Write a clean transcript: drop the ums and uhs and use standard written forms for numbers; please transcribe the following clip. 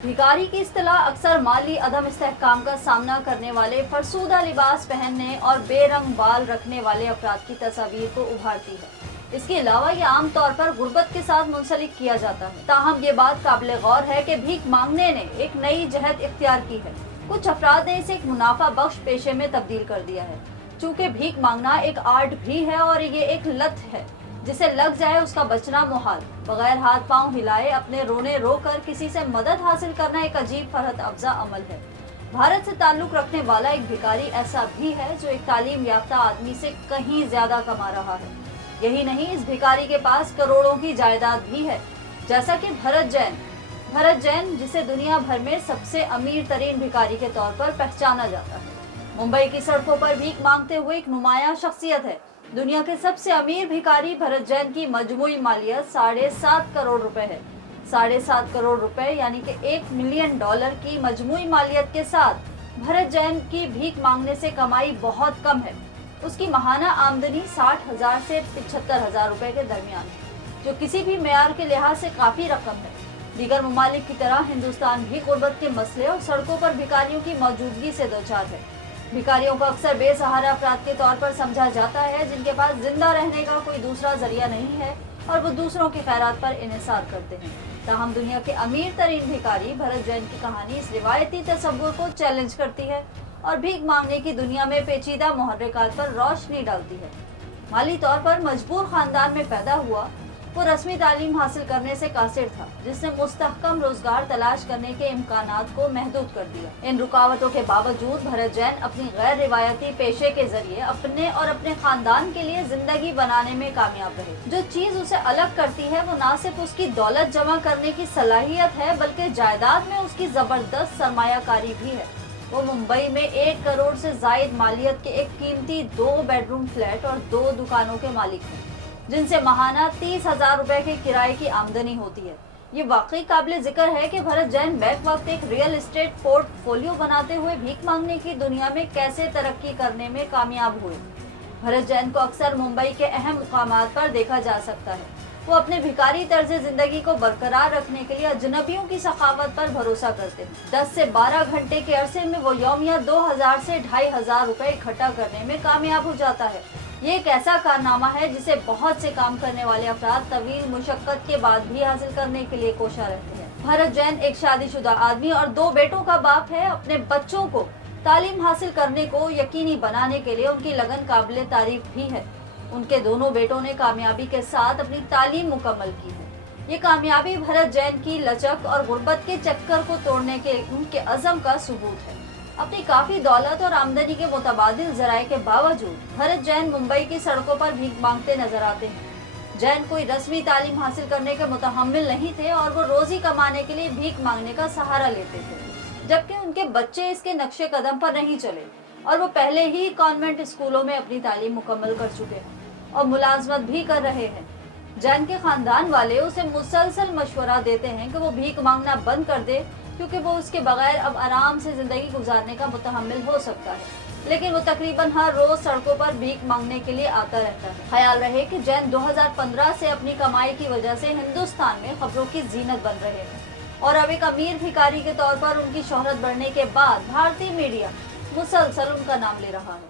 भिखारी की इस्तिलाह अक्सर माली अदम इस्तेहकाम का सामना करने वाले, फरसूदा लिबास पहनने और बेरंग बाल रखने वाले अफराद की तस्वीर को उभारती है। इसके अलावा ये आम तौर पर गुर्बत के साथ मुंसलिक किया जाता है। ताहम ये बात काबिल गौर है कि भीख मांगने ने एक नई जहत इख्तियार की है। कुछ अफराद ने इसे एक मुनाफा बख्श पेशे में तब्दील कर दिया है। चूँकि भीख मांगना एक आर्ट भी है और ये एक लत है जिसे लग जाए उसका बचना मुहाल। बगैर हाथ पांव हिलाए अपने रोने रोकर किसी से मदद हासिल करना एक अजीब फरहत अफजा अमल है। भारत से ताल्लुक रखने वाला एक भिखारी ऐसा भी है जो एक तालीम याफ्ता आदमी से कहीं ज्यादा कमा रहा है। यही नहीं, इस भिखारी के पास करोड़ों की जायदाद भी है, जैसा कि भरत जैन जिसे दुनिया भर में सबसे अमीर तरीन भिखारी के तौर पर पहचाना जाता है। मुंबई की सड़कों पर भीख मांगते हुए एक नुमाया शख्सियत है। दुनिया के सबसे अमीर भिखारी भरत जैन की मजमूई मालियत 7.5 करोड़ रुपए है। 7.5 करोड़ रुपए यानी कि $1 मिलियन की मजमूई मालियत के साथ भरत जैन की भीख मांगने से कमाई बहुत कम है। उसकी माहाना आमदनी 60,000 से 75,000 रुपए के दरमियान है, जो किसी भी मेयार के लिहाज से काफी रकम है। दीगर ममालिक की तरह हिंदुस्तान भी गुर्बत के मसले और सड़कों पर भिखारियों की मौजूदगी से दो चार है। भिखारियों को अक्सर बेसहारा अफराद के तौर पर समझा जाता है, जिनके पास जिंदा रहने का कोई दूसरा जरिया नहीं है और वो दूसरों की खैरात पर इन्हिसार करते हैं। ताहम दुनिया के अमीर तरीन भिखारी भरत जैन की कहानी इस रिवायती तस्वुर को चैलेंज करती है और भीख मांगने की दुनिया में पेचीदा मुहर्रिकात पर रोशनी डालती है। माली तौर पर मजबूर खानदान में पैदा हुआ, वो रस्मी तालीम हासिल करने से कासिर था, जिसने मुस्तहकम रोजगार तलाश करने के इम्कानात को महदूद कर दिया। इन रुकावटों के बावजूद भरत जैन अपनी गैर रिवायती पेशे के जरिए अपने और अपने खानदान के लिए जिंदगी बनाने में कामयाब रहे। जो चीज उसे अलग करती है वो न सिर्फ उसकी दौलत जमा करने की सलाहियत है, बल्कि जायदाद में उसकी जबरदस्त सरमायाकारी भी है। वो मुंबई में 1 करोड़ से जायद मालियत के एक कीमती 2 बेडरूम फ्लैट और 2 दुकानों के मालिक हैं, जिनसे माहाना 30,000 रुपए के किराए की आमदनी होती है। ये वाकई काबिल जिक्र है कि भरत जैन बैक वक्त एक रियल एस्टेट पोर्टफोलियो बनाते हुए भीख मांगने की दुनिया में कैसे तरक्की करने में कामयाब हुए। भरत जैन को अक्सर मुंबई के अहम मुकामात पर देखा जा सकता है। वो अपने भिखारी तर्ज जिंदगी को बरकरार रखने के लिए अजनबियों की सखावत पर भरोसा करते हैं। 10 से 12 घंटे के अरसे में वो यौमिया 2,000 से 2,500 रुपए इकट्ठा करने में कामयाब हो जाता है। ये एक ऐसा कारनामा है जिसे बहुत से काम करने वाले अफराद तवील मुशक्कत के बाद भी हासिल करने के लिए कोशा रहते हैं। भरत जैन एक शादीशुदा आदमी और 2 बेटों का बाप है। अपने बच्चों को तालीम हासिल करने को यकीनी बनाने के लिए उनकी लगन काबिल तारीफ भी है। उनके दोनों बेटों ने कामयाबी के साथ अपनी तालीम मुकम्मल की है। ये कामयाबी भरत जैन की लचक और गुर्बत के चक्कर को तोड़ने के उनके अज़म का सबूत है। अपनी काफी दौलत और आमदनी के मुतबादिल जराए के बावजूद भरत जैन मुंबई की सड़कों पर भीख मांगते नजर आते हैं। जैन कोई रस्मी तालीम हासिल करने के मुतहम्मिल नहीं थे और वो रोजी कमाने के लिए भीख मांगने का सहारा लेते थे, जबकि उनके बच्चे इसके नक्शे कदम पर नहीं चले और वो पहले ही कॉन्वेंट स्कूलों में अपनी तालीम मुकम्मल कर चुके हैं और मुलाजमत भी कर रहे हैं। जैन के खानदान वाले उसे मुसलसल मशवरा देते हैं कि वो भीख मांगना बंद कर दे, क्योंकि वो उसके बगैर अब आराम से जिंदगी गुजारने का मुतहम्मिल हो सकता है। लेकिन वो तकरीबन हर रोज सड़कों पर भीख मांगने के लिए आता रहता है। ख्याल रहे कि जैन 2015 से अपनी कमाई की वजह से हिंदुस्तान में खबरों की जीनत बन रहे हैं और अब एक अमीर भिखारी के तौर पर उनकी शोहरत बढ़ने के बाद भारतीय मीडिया मुसलसल उनका नाम ले रहा है।